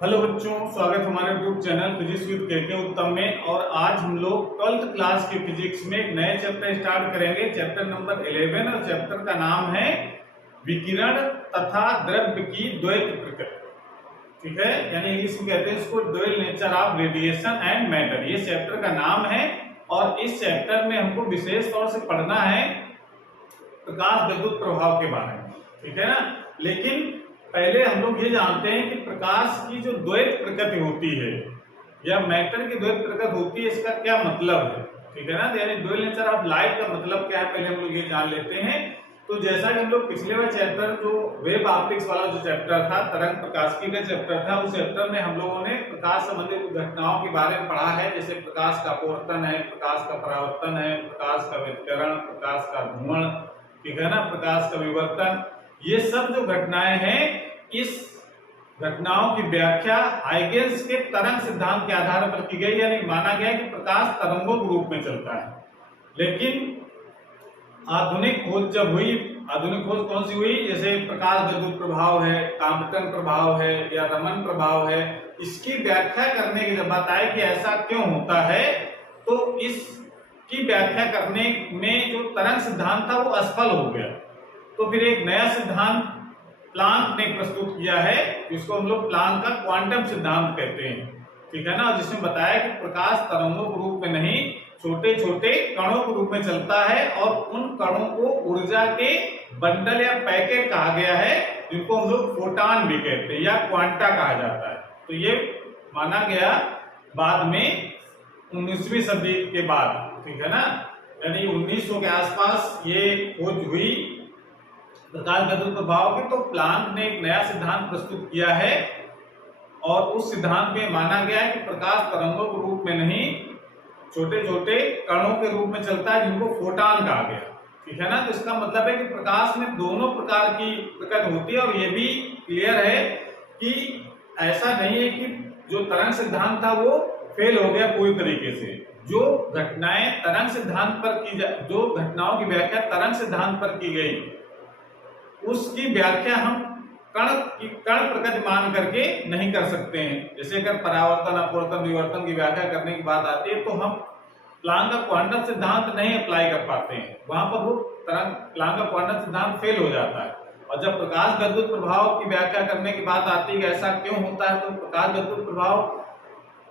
Hello बच्चों, स्वागत हमारे यूट्यूब चैनल फिजिक्स विद के उत्तम में। और आज हम लोग 12th क्लास की फिजिक्स में एक नए चैप्टर स्टार्ट करेंगे, चैप्टर नंबर 11। और चैप्टर का नाम है विकिरण तथा द्रव्य की द्वैत प्रकृति। ठीक है, यानी इंग्लिश में कहते हैं इसको dual nature of radiation and matter. ये चैप्टर का नाम है और इस चैप्टर में हमको विशेष तौर से पढ़ना है प्रकाश विद्युत प्रभाव के बारे में। ठीक है ना, लेकिन पहले हम लोग ये जानते हैं कि प्रकाश की जो द्वैत प्रकृति होती है या मैटर की द्वैत प्रकृति होती है, इसका क्या मतलब है। ठीक है ना, यानी ड्यूअल नेचर ऑफ लाइट का मतलब क्या है, पहले हम लोग ये जान लेते हैं। तो जैसा कि हम लोग पिछले वाला चैप्टर जो वेव ऑप्टिक्स वाला जो चैप्टर था, तरंग प्रकाशिकी का चैप्टर था, उस चैप्टर में हम लोगों ने प्रकाश संबंधित घटनाओं के बारे में पढ़ा है, जैसे प्रकाश का अपवर्तन है, प्रकाश का परावर्तन है, प्रकाश का व्यतिकरण, प्रकाश का ध्रुवण, ठीक है ना, प्रकाश का विवर्तन। ये सब जो घटनाएं हैं, इस घटनाओं की व्याख्या हाइगेंस के तरंग सिद्धांत के आधार पर की गई, यानी माना गया कि प्रकाश तरंगों के रूप में चलता है। लेकिन आधुनिक खोज जब हुई, आधुनिक खोज कौन सी हुई, जैसे प्रकाश विद्युत प्रभाव है, कॉम्पटन प्रभाव है या रमन प्रभाव है, इसकी व्याख्या करने की जब बात आई कि ऐसा क्यों होता है, तो इसकी व्याख्या करने में जो तरंग सिद्धांत था वो असफल हो गया। तो फिर एक नया सिद्धांत प्लांक ने प्रस्तुत किया है, जिसको हम लोग प्लांक का क्वांटम सिद्धांत कहते हैं। ठीक है ना, जिसमें बताया कि प्रकाश तरंगों के रूप में नहीं, छोटे छोटे कणों के रूप में चलता है और उन कणों को ऊर्जा के बंडल या पैकेट कहा गया है, जिनको हम लोग फोटॉन भी कहते हैं या क्वांटा कहा जाता है। तो ये माना गया बाद में 19वीं सदी के बाद। ठीक है ना, यानी 1900 के आसपास ये खोज हुई प्रकाश विद्युत प्रभाव की। तो प्लांक ने एक नया सिद्धांत प्रस्तुत किया है और उस सिद्धांत में माना गया है कि प्रकाश तरंगों के रूप में नहीं, छोटे छोटे कणों के रूप में चलता है, जिनको फोटॉन कहा गया। ठीक है ना, तो इसका मतलब है कि प्रकाश में दोनों प्रकार की प्रकृति होती है। और ये भी क्लियर है कि ऐसा नहीं है कि जो तरंग सिद्धांत था वो फेल हो गया पूरी तरीके से। जो घटनाएं तरंग सिद्धांत पर की जो घटनाओं की व्याख्या तरंग सिद्धांत पर की गई, उसकी व्याख्या हम कण प्रकृति मान करके नहीं कर सकते हैं। जैसे अगर परावर्तन, अपवर्तन, विवर्तन की व्याख्या करने की बात आती है, तो हम प्लांक का क्वांटम सिद्धांत नहीं अप्लाई कर पाते हैं, वहां पर वो प्लांक का क्वांटम सिद्धांत फेल हो जाता है। और जब प्रकाश विद्युत प्रभाव की व्याख्या करने की बात आती है कि ऐसा क्यों होता है, तो प्रकाश विद्युत प्रभाव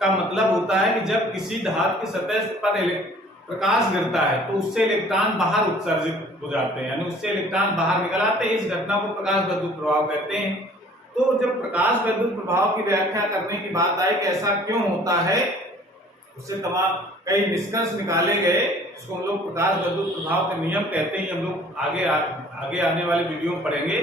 का मतलब होता है कि जब किसी धातु की सतह पर प्रकाश गिरता है तो उससे इलेक्ट्रॉन बाहर उत्सर्जित हो जाते हैं, यानी उससे इलेक्ट्रॉन बाहर निकल आते हैं। इस घटना को प्रकाश विद्युत प्रभाव कहते हैं। तो जब प्रकाश विद्युत प्रभाव की व्याख्या करने की बात आई कि ऐसा क्यों होता है, उससे तमाम कई निष्कर्ष निकाले गए, जिसको हम लोग प्रकाश विद्युत प्रभाव के नियम कहते हैं। हम लोग आगे आने वाले वीडियो में पढ़ेंगे।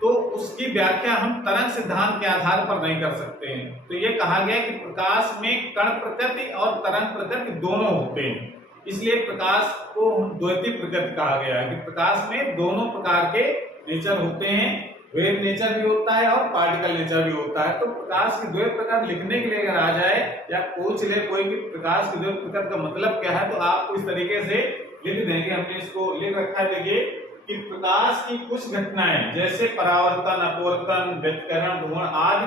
तो उसकी व्याख्या हम तरंग सिद्धांत के आधार पर नहीं कर सकते हैं। तो ये कहा गया कि प्रकाश में कण प्रकृति और तरंग प्रकृति दोनों होते हैं, इसलिए प्रकाश को द्वैती प्रकृति कहा गया है कि प्रकाश में दोनों प्रकार के नेचर होते हैं, वेव नेचर भी होता है और पार्टिकल नेचर भी होता है। तो प्रकाश की द्वैत प्रकृति लिखने के लिए अगर आ जाए या पूछ ले कोई कि प्रकाश की द्वैत प्रकृति का मतलब क्या है, तो आपको इस तरीके से लिख देंगे। हमने इसको लिख रखा है, देखिए कि प्रकाश की कुछ घटनाएं जैसे परावर्तन, अपवर्तन, व्यतिकरण, ध्रुवण आदि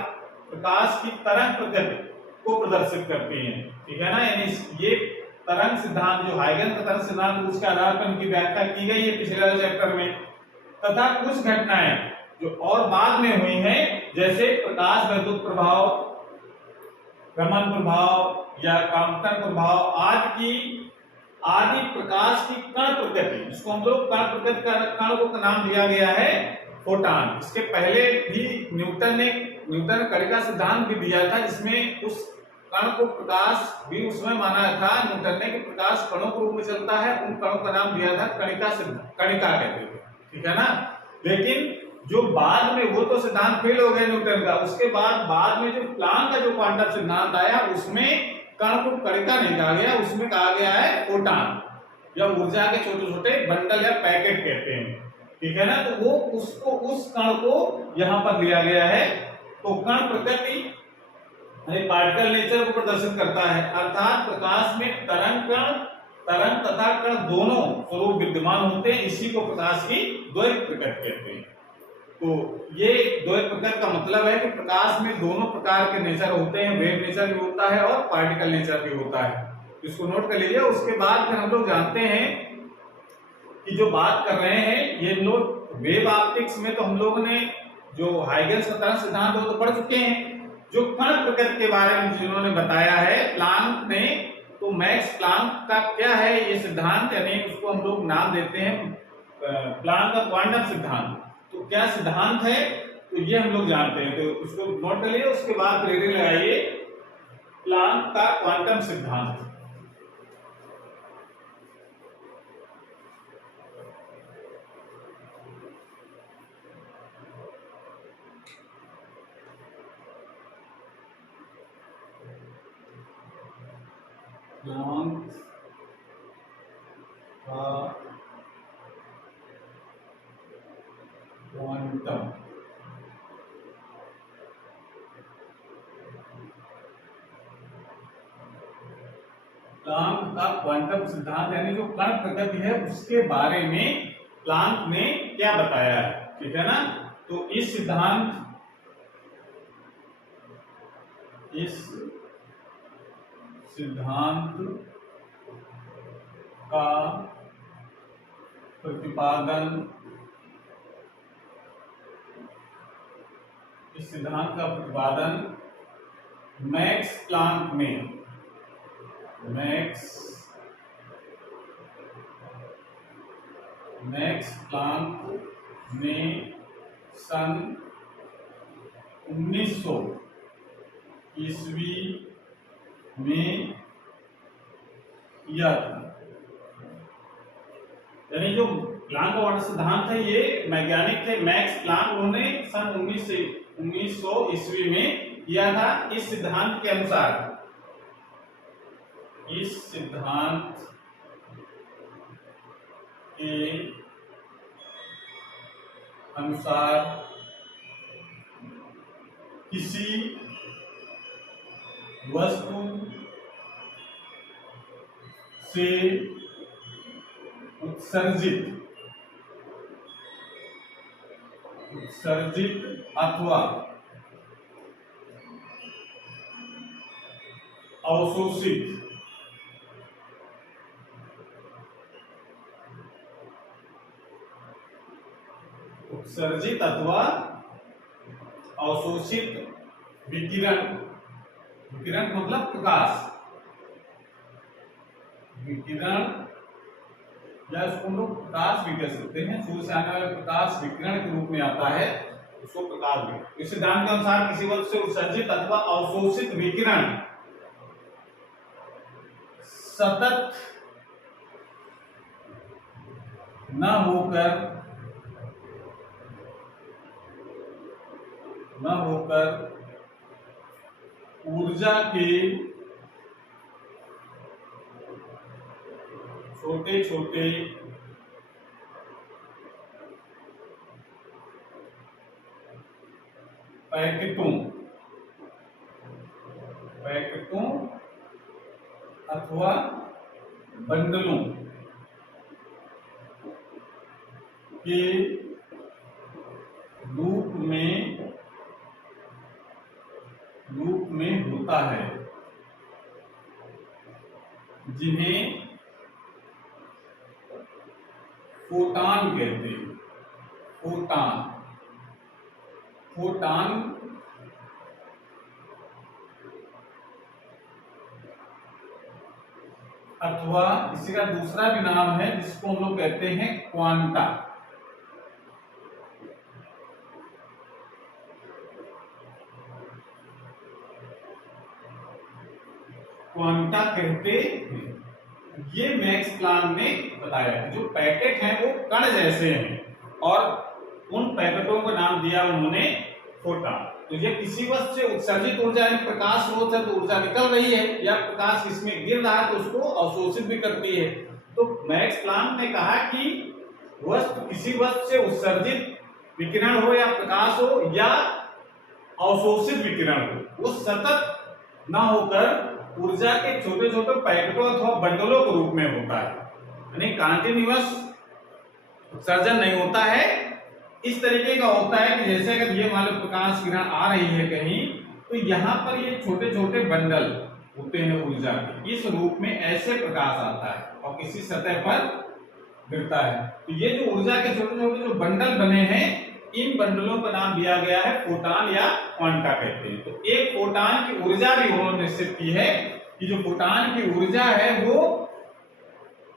प्रकाश की तरंग प्रकृति को प्रदर्शित करती है। ठीक है ना, यानी ये तरंग सिद्धांत जो हाइगेंस का तरंग सिद्धांत, उसके आधार पर इनकी व्याख्या की गई है पिछले वाले चैप्टर में। तथा कुछ घटनाएं जो और बाद में हुई हैं, जैसे प्रकाश विद्युत प्रभाव, रमन प्रभाव या कॉम्पटन प्रभाव आदि प्रकाश की कण प्रकृति, जिसको हम लोग कण प्रकृति का कण को नाम दिया गया है फोटॉन। इसके पहले भी न्यूटन ने कणिका सिद्धांत भी दिया था, जिसमें उस कण को प्रकाश भी उसमें माना था न्यूटन ने कि प्रकाश कणों के रूप में चलता है। उन कणों का नाम दिया था कणिका कहते थे। ठीक है ना, लेकिन जो बाद में वो तो सिद्धांत फेल हो गए न्यूटन का, उसके बाद में जो प्लांक का जो क्वांटम सिद्धांत आया, उसमें कण को कणिका नहीं कहा गया, उसमें कहा गया है फोटॉन या ऊर्जा के छोटे छोटे बंडल या पैकेट कहते हैं। ठीक है ना, तो वो उसको उस कण को यहाँ पर लिया गया है। तो कण प्रकृति पार्टिकल नेचर को प्रदर्शित करता है, अर्थात प्रकाश में तरंग तथा कण दोनों स्वरूप विद्यमान होते हैं। इसी को प्रकाश की द्वैत प्रकृति कहते हैं। तो ये दो एक प्रकार का मतलब है कि प्रकाश में दोनों प्रकार के नेचर होते हैं, वेव नेचर भी होता है और पार्टिकल नेचर भी होता है। इसको नोट कर लीजिए। उसके बाद फिर हम लोग जानते हैं कि जो बात कर रहे हैं ये लोग वेव ऑप्टिक्स में, तो हम लोगों ने जो हाइगन्स का तरंग सिद्धांत वो तो पढ़ चुके हैं। जो कण प्रकृति के बारे में जिन्होंने बताया है प्लांक ने, तो मैक्स प्लांक का क्या है ये सिद्धांत, यानी उसको हम लोग नाम देते हैं प्लांक का क्वांटम सिद्धांत। तो क्या सिद्धांत है, तो ये हम लोग जानते हैं, तो उसको नोट कर लीजिए। उसके बाद रीडिंग लगाइए, प्लांक का क्वांटम सिद्धांत। प्लांक का क्वांटम प्लांक का क्वांटम सिद्धांत यानी जो कण प्रकृति है उसके बारे में प्लांक ने क्या बताया है, ठीक है ना। तो इस सिद्धांत का प्रतिपादन मैक्स प्लांक ने सन 1900 ईस्वी में किया था। यानी जो प्लांक का क्वांटम सिद्धांत है ये वैज्ञानिक थे मैक्स प्लांक, उन्होंने सन 1900 ईस्वी में किया था। इस सिद्धांत के अनुसार किसी वस्तु से उत्सर्जित अथवा अवशोषित विकिरण मतलब प्रकाश, विकिरण या इसको हम लोग प्रकाश भी कह सकते हैं। सूर्य से आने वाला प्रकाश विकिरण के रूप में आता है, उसको प्रकाश भी। इस सिद्धांत के अनुसार किसी वस्तु से उत्सर्जित अथवा अवशोषित विकिरण सतत न होकर ऊर्जा के छोटे छोटे पैकेटों अथवा बंडलों के रूप में होता है, जिन्हें फोटान कहते हैं। फोटान अथवा इसी का दूसरा भी नाम है जिसको हम लोग कहते हैं क्वांटा। क्वांटा कहते हैं। ये मैक्स प्लांक ने बताया है। जो पैकेट हैं वो कण जैसे हैं और उन पैकेटों का नाम दिया उन्होंने फोटान। तो ये किसी वस्तु से उत्सर्जित ऊर्जा यानी प्रकाश स्रोत है तो ऊर्जा निकल रही है, या प्रकाश इसमें गिर रहा है तो उसको अवशोषित भी करती है। तो मैक्स प्लांक ने कहा कि किसी वस्तु से उत्सर्जित विकिरण हो या प्रकाश हो या अवशोषित विकिरण हो, वो सतत ना होकर ऊर्जा के छोटे छोटे पैकेटों अथवा बंडलों के रूप में होता है, यानी कंटीन्यूअस उत्सर्जन नहीं होता है, इस तरीके का होता है कि जैसे अगर ये मान लो प्रकाश किरण आ रही है कहीं, तो यहाँ पर ये छोटे छोटे बंडल होते हैं ऊर्जा के, इस रूप में ऐसे प्रकाश आता है और किसी सतह पर गिरता है। तो ये जो ऊर्जा के छोटे छोटे जो बंडल बने हैं, इन बंडलों का नाम दिया गया है फोटान या क्वांटा कहते हैं। तो एक फोटान की ऊर्जा भी उन्होंने निश्चित की है कि जो फोटान की ऊर्जा है वो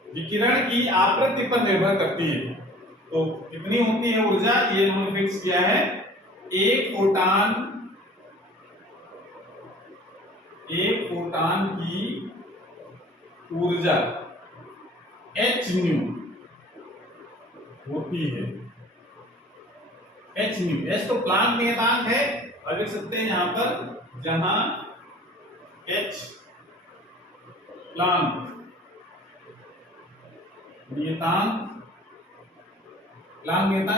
विकिरण की आवृत्ति पर निर्भर करती है। तो कितनी होती है ऊर्जा, ये उन्होंने फिक्स किया है। एक फोटान की ऊर्जा h न्यू होती है। h न्यू, h तो प्लांक नियतांक है और देख सकते हैं यहां पर, जहां h प्लांक नियतांक,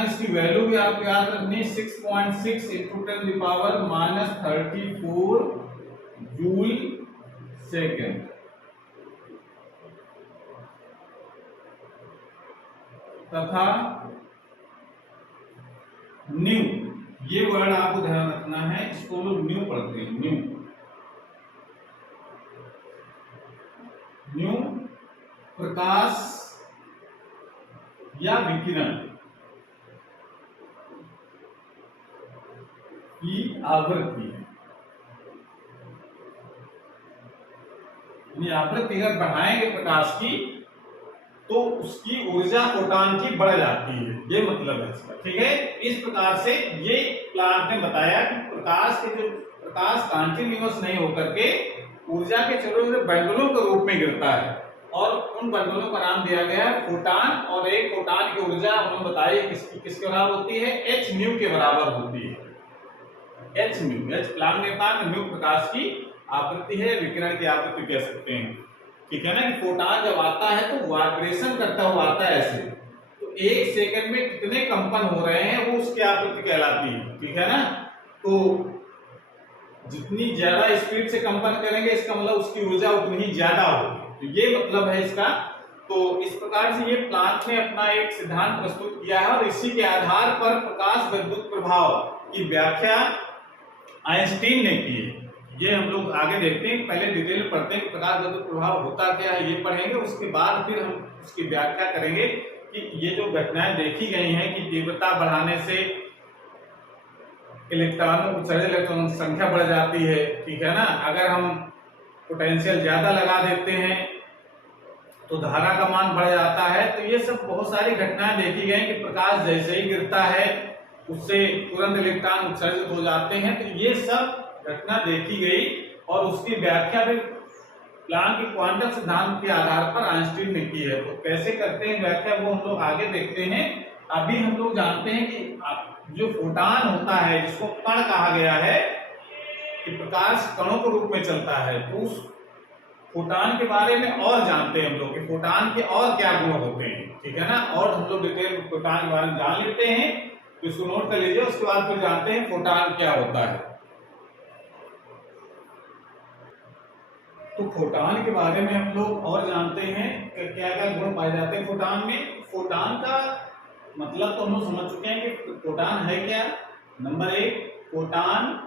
इसकी वैल्यू भी आपको याद रखनी है 6.6 into 10 to the power -34 joule second. तथा न्यू, ये वर्ड आपको ध्यान रखना है, इसको लोग न्यू पढ़ते हैं। न्यू प्रकाश या विकिरण की आवृत्ति है। आवृत्ति अगर बढ़ाएंगे प्रकाश की तो उसकी ऊर्जा फोटान की बढ़ जाती है, ये मतलब है इसका। ठीक है, इस प्रकार से ये प्लांक ने बताया कि प्रकाश कंटीन्यूअस नहीं होकर के ऊर्जा के छोटे छोटे बंडलों के रूप में गिरता है और उन बंडलों का नाम दिया गया है फोटान। और एक फोटान की ऊर्जा उन्होंने बताई किसके बराबर होती है, h न्यू के बराबर होती है। h न्यू, h प्लांक नियतांक, न्यू प्रकाश की आवृत्ति है, विकिरण की आवृत्ति कह सकते हैं। ठीक है ना, कि फोटान जब आता है तो वाइब्रेशन करता हुआ आता है ऐसे, तो एक सेकंड में कितने कंपन हो रहे हैं वो उसकी आवृत्ति कहलाती है। ठीक है ना, तो जितनी ज्यादा स्पीड से कंपन करेंगे इसका मतलब उसकी ऊर्जा उतनी ही ज्यादा होगी, तो ये मतलब है इसका। तो इस प्रकार से ये प्लांक ने अपना एक सिद्धांत प्रस्तुत किया है और इसी के आधार पर प्रकाश विद्युत प्रभाव की व्याख्या आइंस्टीन ने की है। ये हम लोग आगे देखते हैं, पहले डिटेल में पढ़ते हैं प्रकाश विद्युत प्रभाव होता क्या है, ये पढ़ेंगे। उसके बाद फिर हम उसकी व्याख्या करेंगे कि ये जो घटनाएं देखी गई हैं कि तीव्रता बढ़ाने से इलेक्ट्रॉनों की संख्या बढ़ जाती है। ठीक है ना, अगर हम पोटेंशियल ज्यादा लगा देते हैं तो धारा का मान बढ़ जाता है। तो ये सब बहुत सारी घटनाएं देखी गई कि प्रकाश जैसे ही गिरता है उससे तुरंत इलेक्ट्रॉन उत्सर्जित हो जाते हैं। तो ये सब घटना देखी गई और उसकी व्याख्या भी प्लांक के क्वांटम सिद्धांत के आधार पर आइंस्टीन ने की है। तो कैसे करते हैं व्याख्या वो हम लोग आगे देखते हैं। अभी हम लोग जानते हैं कि जो फोटान होता है, जिसको कण कहा गया है, कि प्रकाश कणों के रूप में चलता है, तो उस फोटान के बारे में और जानते हैं हम लोग कि फोटान के और क्या गुण होते हैं। ठीक है ना, और हम लोग डिटेल फोटान के बारे में जान लेते हैं, तो इसको नोट कर लीजिए। उसके बाद फिर जानते हैं फोटान क्या होता है। तो फोटान के बारे में हम लोग और जानते हैं कि क्या क्या गुण पाए जाते हैं फोटान में। फोटान का मतलब तो हम लोग समझ चुके हैं कि फोटान है क्या। नंबर 1, फोटान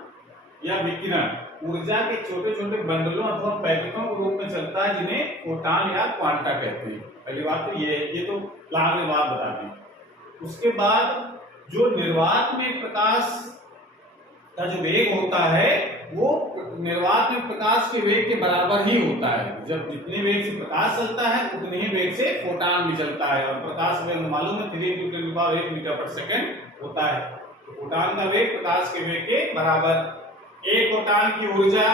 या विकिरण ऊर्जा के छोटे छोटे बंडलों अथवा पैकेटों के रूप में चलता है, जिन्हें फोटान या क्वांटा कहते हैं। पहली बात तो ये तो प्लांक ने बात बता दी। उसके बाद जो निर्वात में प्रकाश का जो वेग होता है वो निर्वात में प्रकाश के वेग के बराबर ही होता है। जब जितने वेग से प्रकाश चलता है उतने ही वेग से फोटान भी चलता है। और प्रकाश वेग मालूम है 3 × 10⁻⁰ होता है। तो फोटान का वेग प्रकाश के वेग के बराबर। एक फोटान की ऊर्जा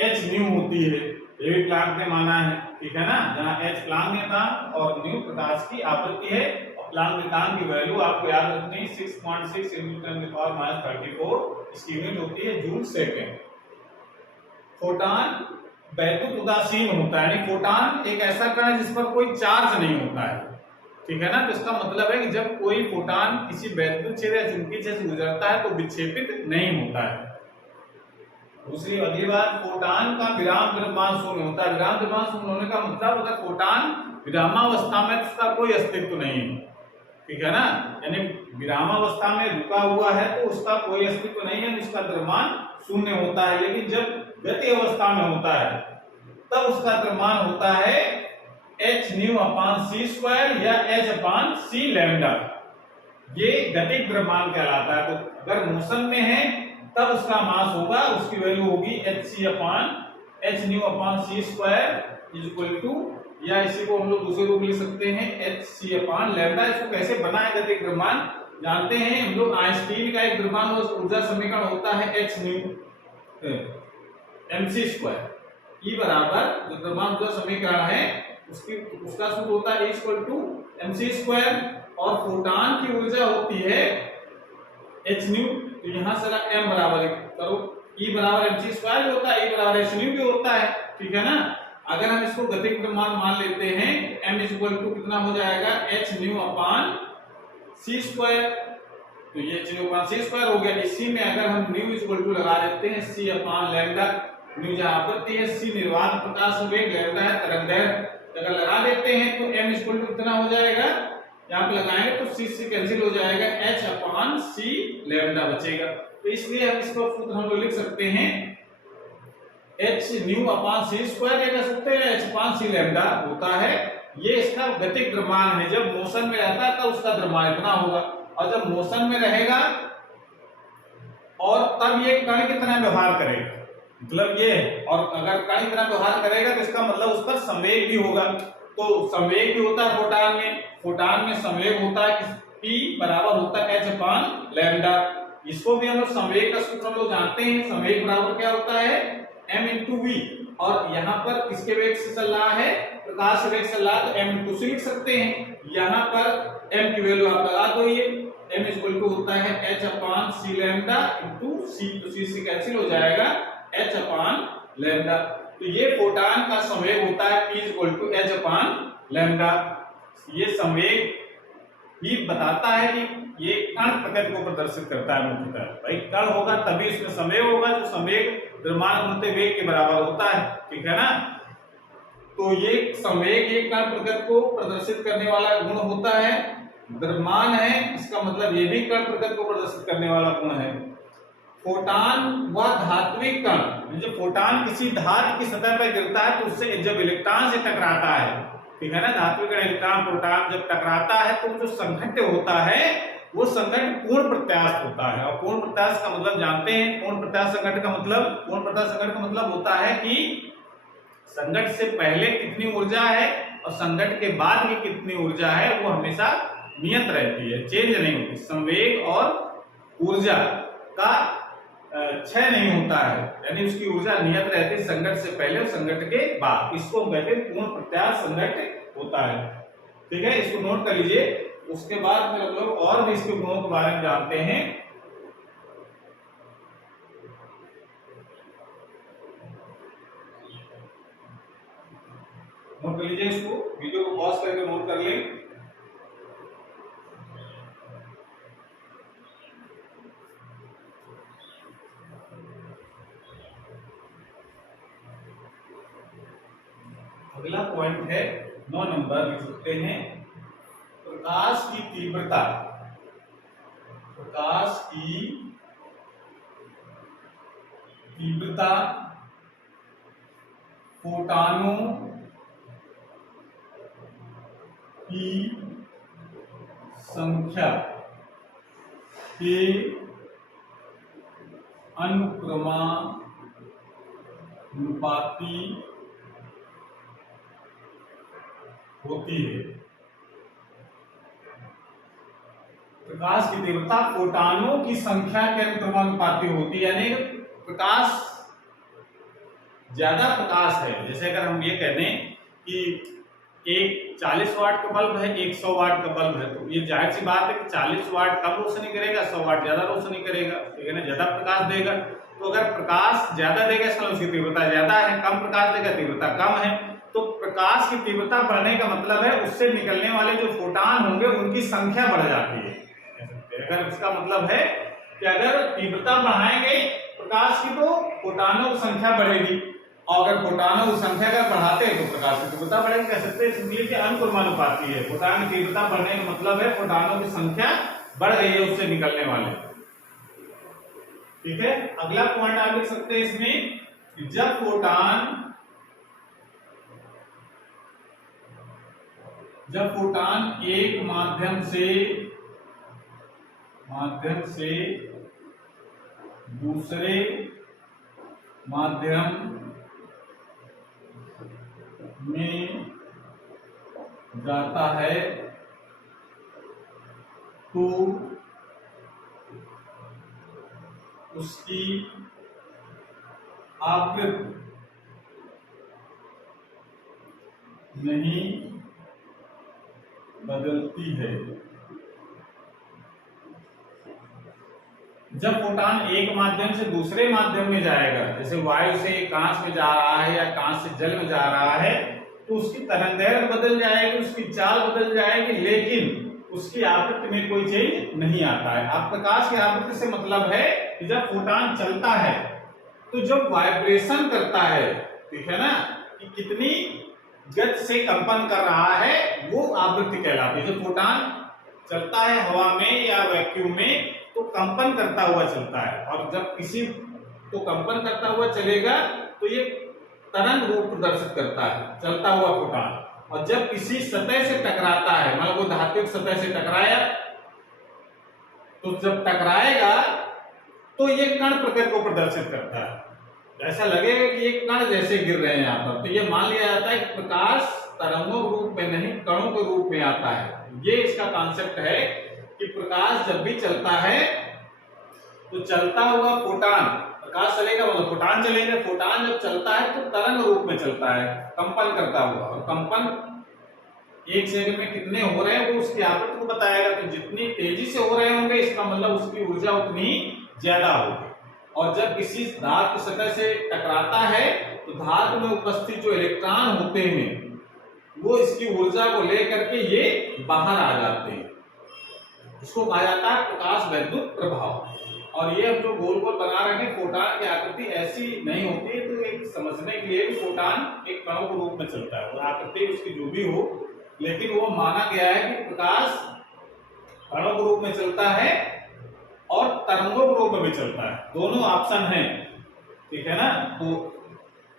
h न्यू होती है, ये भी प्लांक ने माना है। ठीक है ना, जहाँ h प्लांक नियतांक और न्यू प्रकाश की आवृत्ति है। और प्लांक नियतांक की वैल्यू आपको याद रखनी है 6.6 × 10⁻34, इसकी यूनिट होती है जूल सेकेंड। फोटान वैद्युत उदासीन होता है, यानी फोटान एक ऐसा कण है जिस पर कोई चार्ज नहीं होता है। ठीक है ना, तो इसका मतलब है कि जब कोई फोटान किसी वैद्युत क्षेत्र या चुंबकीय क्षेत्र से गुजरता है तो विक्षेपित नहीं होता है। दूसरी अगली बात, फोटान का विराम द्रव्यमान शून्य होता है। विराम द्रव्यमान शून्य होने का मतलब अगर फोटान विरामावस्था में उसका कोई अस्तित्व नहीं है। ठीक है ना, यानी विरामावस्था में रुका हुआ है तो उसका कोई अस्तित्व नहीं है, उसका द्रव्यमान शून्य होता है। लेकिन जब गति अवस्था में होता है तब उसका द्रव्यमान होता है hν/c² या h/c लैम्डा। ये गतिक द्रव्यमान कहलाता है। तो अगर मोशन में है तब उसका मास होगा, उसकी वैल्यू होगी hc/c² या इसी को हम लोग दूसरे रूप लिख सकते हैं hc/λ। इसको कैसे बना है गतिक द्रव्यमान जानते हैं हम लोग। आइंस्टीन का एक द्रव्यमान ऊर्जा समीकरण होता है hν mc²। E बराबर जो द्रव्यमान ऊर्जा समीकरण है उसका सूत्र होता है E mc², और फोटॉन की ऊर्जा होती है hν। तो यहां से m बराबर करो, E बराबर mc² भी होता है, E बराबर hν भी होता है, ठीक है ना। अगर हम इसको गतिक द्रव्यमान मान लेते हैं m कितना हो जाएगा hν/c²। तो ये hν/c² हो गया। इसी में अगर हम μ लगा देते हैं c/λ, μ जहां आपत्ति है, c निर्वात प्रकाश वेग, लैम्डा है तरंगदैर्घ्य, अगर लगा देते हैं तो m कितना हो जाएगा, यहाँ पे लगाएंगे तो c से कैंसिल हो जाएगा, h/c लैम्डा बचेगा। तो इसलिए हम इसको सूत्र हम लोग लिख सकते हैं hν/c² या कह सकते हैं h/c लैम्डा होता है। ये इसका गतिक द्रव्यमान है। जब मोशन में रहता है तब उसका द्रव्यमान इतना होगा, और जब मोशन में रहेगा और तब ये कण की तरह व्यवहार करेगा, मतलब ये, और अगर कण की तरह व्यवहार करेगा तो इसका मतलब उस पर संवेग भी होगा। तो संवेग भी होता है फोटॉन में संवेग होता है P बराबर होता है h/λ। इसको भी हम लोग संवेग का सूत्र हम लोग जानते हैं। संवेग बराबर क्या होता है m/v, और यहाँ पर किसके वेग से चल रहा है, प्रकाश वेग से चल रहा है, तो m/c लिख सकते हैं। यहाँ पर m की वैल्यू आप लगा दो, ये m होता है h/c लैम्डा इंटू c, तो c से कैंसिल हो जाएगा h/λ। तो ये फोटॉन का संवेग होता है P h/λ। ये संवेग भी बताता है कि ये कण प्रकृति को प्रदर्शित करता है मुख्यतः। भाई कण होगा तभी इसमें संवेग होगा, जो संवेग द्रव्यमान घूमते वेग के बराबर होता है, ठीक है ना। तो ये संवेग एक कण प्रकृति को प्रदर्शित करने वाला गुण होता है। द्रव्यमान है, इसका मतलब ये भी कण प्रकृति को प्रदर्शित करने वाला गुण है। फोटॉन व धात्विक कण, जब फोटॉन किसी धातु की सतह पर गिरता है तो उससे जब इलेक्ट्रॉन से टकराता है, ठीक है ना, धात्विक कण इलेक्ट्रॉन प्रोटॉन जब टकराता है तो जो संघट्य होता है वो संघट्य पूर्ण प्रत्यास्थ होता है। और पूर्ण प्रत्यास्थ का मतलब जानते हैं, पूर्ण प्रत्यास्थ संघट्य का मतलब होता है कि संघट्य से पहले कितनी ऊर्जा है और संघट्य के बाद की कितनी ऊर्जा है वो हमेशा नियत रहती है, चेंज नहीं होती। संवेग और ऊर्जा का क्षय नहीं होता है, यानी उसकी ऊर्जा नियत रहती है संघट्य से पहले और संघट्य के बाद। इसको हम कहते हैं पूर्ण प्रत्यास्थ संघट्य होता है, ठीक है। इसको नोट कर लीजिए। उसके बाद फिर हम लोग और भी इसके गुणों के बारे में जानते हैं। नोट कर लीजिए, इसको वीडियो को पॉज करके नोट कर लें। अगला पॉइंट है 9 नंबर, लिख सकते हैं प्रकाश की तीव्रता। प्रकाश की तीव्रता फोटॉनों की संख्या के अनुक्रमानुपाती होती है। प्रकाश की तीव्रता फोटॉनों की संख्या के अनुक्रमानुपाती होती है, यानी प्रकाश ज्यादा प्रकाश है। जैसे अगर हम ये कह दें कि एक 40 वाट का बल्ब है, एक 100 वाट का बल्ब है, तो ये जाहिर सी बात है कि 40 वाट कम रोशनी करेगा, 100 वाट ज्यादा रोशनी करेगा, ठीक है ना, ज्यादा प्रकाश देगा। तो अगर प्रकाश ज्यादा देगा इसका उसकी तीव्रता ज्यादा है, कम प्रकाश देगा तीव्रता कम है। तो प्रकाश की तीव्रता बढ़ने का मतलब है उससे निकलने वाले जो फोटॉन होंगे उनकी संख्या बढ़ जाती है। अगर इसका मतलब है कि अगर तीव्रता बढ़ाएंगे प्रकाश की तो फोटॉनों की संख्या बढ़ेगी, और अगर फोटानों की संख्या अगर बढ़ाते हैं तो प्रकाश की तीव्रता बढ़ेगी। कह सकते हैं इसलिए कि अनुक्रमानुपाती है। फोटान की तीव्रता बढ़ने का मतलब है फोटानों की संख्या बढ़ रही है उससे निकलने वाले। ठीक है, अगला पॉइंट आप लिख सकते हैं इसमें कि जब फोटान एक माध्यम से दूसरे माध्यम में जाता है तो उसकी आवृत्ति नहीं बदलती है। जब फोटान एक माध्यम से दूसरे माध्यम में जाएगा, जैसे वायु से कांच में जा रहा है या कांच से जल में जा रहा है, तो उसकी तरंगदैर्घ्य बदल जाएगी, उसकी चाल बदल जाएगी, लेकिन उसकी आवृत्ति में कोई चेंज नहीं आता है। आप प्रकाश की आवृत्ति से मतलब है कि जब फोटान चलता है तो जब वाइब्रेशन करता है, ठीक है ना, कि कितनी गति से कंपन कर रहा है, वो आवृत्ति कहलाती है। जब फोटान चलता है हवा में या वैक्यूम में तो कंपन करता हुआ चलता है, और जब किसी तो कंपन करता हुआ चलेगा तो ये तरंग रूप प्रदर्शित करता है, चलता हुआ फोटान। और जब किसी सतह से टकराता है, मान लो धात्विक सतह से टकराया, तो जब टकराएगा तो ये कण प्रकृति को प्रदर्शित करता है। ऐसा लगेगा कि ये कण जैसे गिर रहे हैं यहाँ पर, तो ये मान लिया जाता है कि प्रकाश तरंगों के रूप में नहीं, कणों के रूप में आता है। ये इसका कॉन्सेप्ट है कि प्रकाश जब भी चलता है तो चलता हुआ फोटान, प्रकाश चलेगा मतलब फोटान चलेगा, फोटान जब चलता है तो तरंग रूप में चलता है, कंपन करता हुआ, और कंपन एक सेकंड में कितने हो रहे हैं वो उसकी आवृत्ति को बताएगा। तो जितनी तेजी से हो रहे होंगे इसका मतलब उसकी ऊर्जा उतनी ज्यादा होगी। और जब किसी धातु सतह से टकराता है तो धातु में उपस्थित जो इलेक्ट्रॉन होते हैं वो इसकी ऊर्जा को लेकर के ये बाहर आ जाते हैं। इसको कहा जाता है प्रकाश वैद्युत प्रभाव। और ये अब जो गोल गोल बना रहे हैं, फोटान की आकृति ऐसी नहीं होती है, तो एक समझने के लिए फोटान एक कणों के रूप में चलता है, और आकृति उसकी जो भी हो, लेकिन वो माना गया है कि प्रकाश कणों के रूप में चलता है और तरंगों के रूप में भी चलता है, दोनों ऑप्शन हैं। ठीक है ना, तो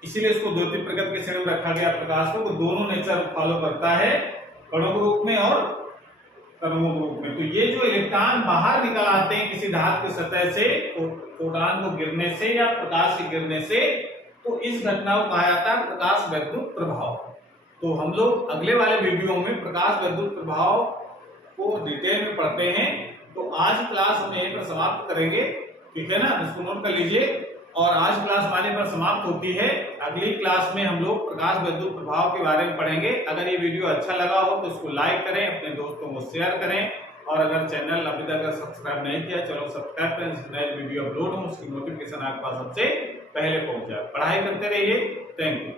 इसीलिए इसको द्वितीय प्रकृति के श्रेणी में रखा गया प्रकाश को, तो दोनों नेचर फॉलो करता है, कणों के रूप में और तरंगों के रूप में। तो ये जो इलेक्ट्रॉन बाहर निकल आते हैं किसी धातु की सतह से फोटान को गिरने से या प्रकाश के गिरने से, तो इस घटना को कहा जाता है प्रकाश वैद्युत प्रभाव। तो हम लोग अगले वाले वीडियो में प्रकाश वैद्युत प्रभाव को डिटेल में पढ़ते हैं। तो आज क्लास हम यहीं पर समाप्त करेंगे, ठीक है ना, इसको नोट कर लीजिए। और आज क्लास हमारे पर समाप्त होती है। अगली क्लास में हम लोग प्रकाश वैद्युत प्रभाव के बारे में पढ़ेंगे। अगर ये वीडियो अच्छा लगा हो तो इसको लाइक करें, अपने दोस्तों को शेयर करें, और अगर चैनल अभी तक अगर सब्सक्राइब नहीं किया चलो सब्सक्राइब करें, नए वीडियो अपलोड हो उसकी नोटिफिकेशन आपके पास सबसे पहले पहुंच जाए। पढ़ाई करते रहिए। Thank you.